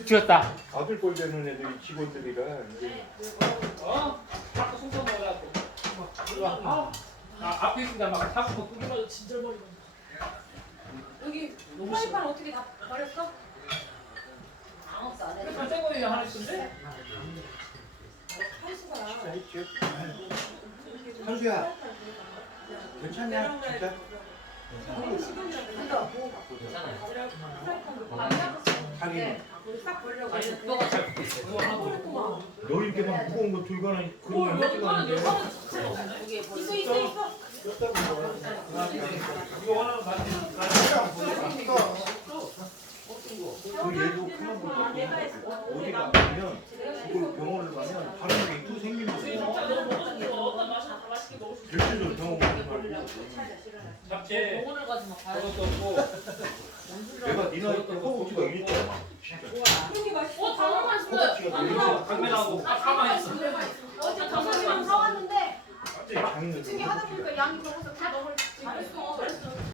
미쳤다. 아들 꼴 되는 애들이 직원들이라 어? 자꾸 숨서 먹으라고. 이리 와. 아, 아, 앞에 있습니다. 막 자꾸 끄기만 진짜 머리. 여기 프라이팬 어떻게 다 버렸어? 안 없어 안 해. 새거에 하나 있던데? 한시가 했죠. 현수야 괜찮냐 진짜? 그거 하고. 너 이렇게 막 무거운 거 들고 가는 뭘, 그런 왜거 없네? 여기 있어, 있어 있어. 그 얘도 큰일 거 어디 가면 그걸 병원을 가면 다른 게 또 생기는 거야 진짜 너 먹어도 어떤 맛이 다 맛있게 먹을 수 있어. 실제로 경험하는 말고 잡채. 병원을 가지 마. 저것도 없고. 내가 네 나이 때 허벅지가 이랬잖아 이렇게 맛있어. 어, 당근 맛있어. 허벅지가 당면하고 아, 가만히 있어. 어제 당근이랑 사왔는데 갑자기 장인어른 이게 하다 보니까 양이 적어서 다 있어. 잘했어.